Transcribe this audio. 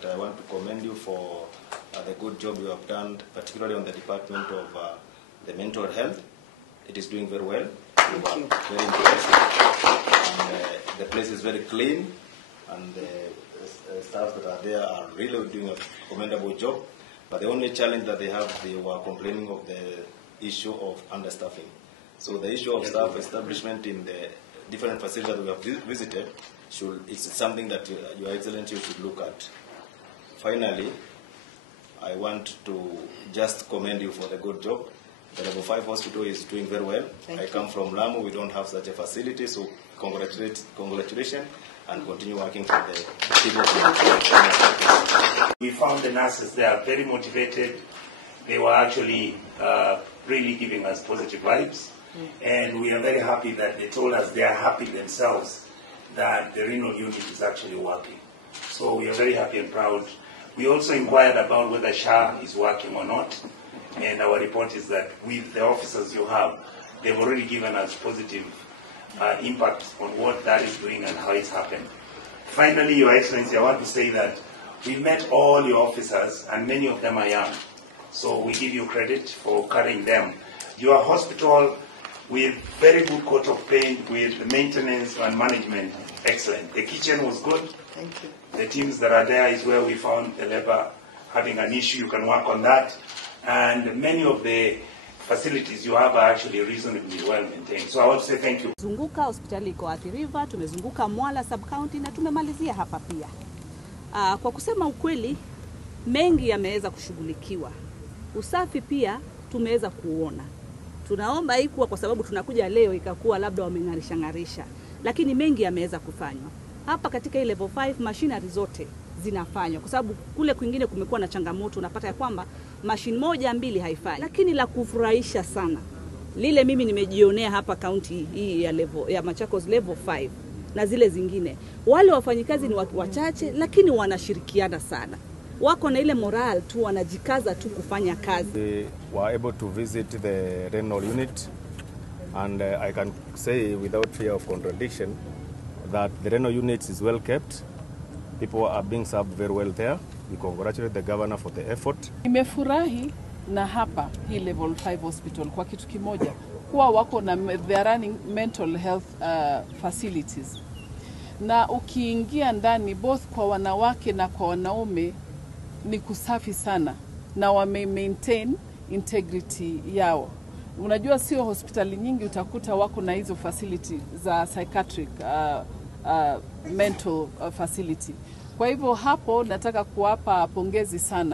that I want to commend you for the good job you have done, particularly on the department of the mental health. It is doing very well. Thank you. Very impressive. And the place is very clean, and the staff that are there are really doing a commendable job. But the only challenge that they have, they were complaining of the issue of understaffing. So the issue of staff establishment in the different facilities that we have visited is something that Your Excellency should look at. Finally, I want to just commend you for the good job. The Level 5 hospital is doing very well. I come from Lamu, we don't have such a facility, so congratulations and continue working for the people. We found the nurses, they are very motivated. They were actually really giving us positive vibes. And we are very happy that they told us they are happy themselves that the renal unit is actually working. So we are very happy and proud. We also inquired about whether SHA is working or not. And our report is that with the officers you have, they've already given us positive impact on what that is doing and how it's happened. Finally, Your Excellency, I want to say that we met all your officers, and many of them are young. So we give you credit for carrying them. Your hospital, with very good coat of paint, with maintenance and management, excellent. The kitchen was good. Thank you. The teams that are there is where we found the labor having an issue. You can work on that. And many of the facilities you have are actually reasonably well maintained. So I want to say thank you. Tumezunguka hospitali iko Athi River, tumezunguka Mwala sub-county na tumemalizia hapa pia. Kwa kusema ukweli, mengi yameweza kushughulikiwa. Usafi pia tumeweza kuona. Tunaomba ikuwa kwa sababu tunakuja leo ikakuwa labda wamengarisha, lakini mengi yameweza kufanywa. Hapa katika ile level 5 machinery zote zinafanywa, kwa sababu kule kwingine kumekuwa na changamoto, unapata ya kwamba machine moja mbili haifanyi. Lakini la kufurahisha sana, lile mimi nimejionea hapa county hii ya Machakos level 5 na zile zingine, wale wafanyikazi ni watu wachache lakini wanashirikiana sana. Wako na ile moral tu, wanajikaza tu kufanya kazi. We were able to visit the renal unit, and I can say without fear of contradiction that the renal unit is well kept. People are being served very well there. We congratulate the governor for the effort. Nimefurahi na hapa hii level 5 hospital kwa kitu kimoja, kuwa wako na they are running mental health facilities. Na ukiingia ndani both kwa wanawake na kwa wanaume ni kusafi sana, na wame maintain integrity yao. Unajua sio hospitali nyingi utakuta wako na hizo facility za psychiatric mental facility. Kwa hivyo hapo nataka kuwapa pongezi sana.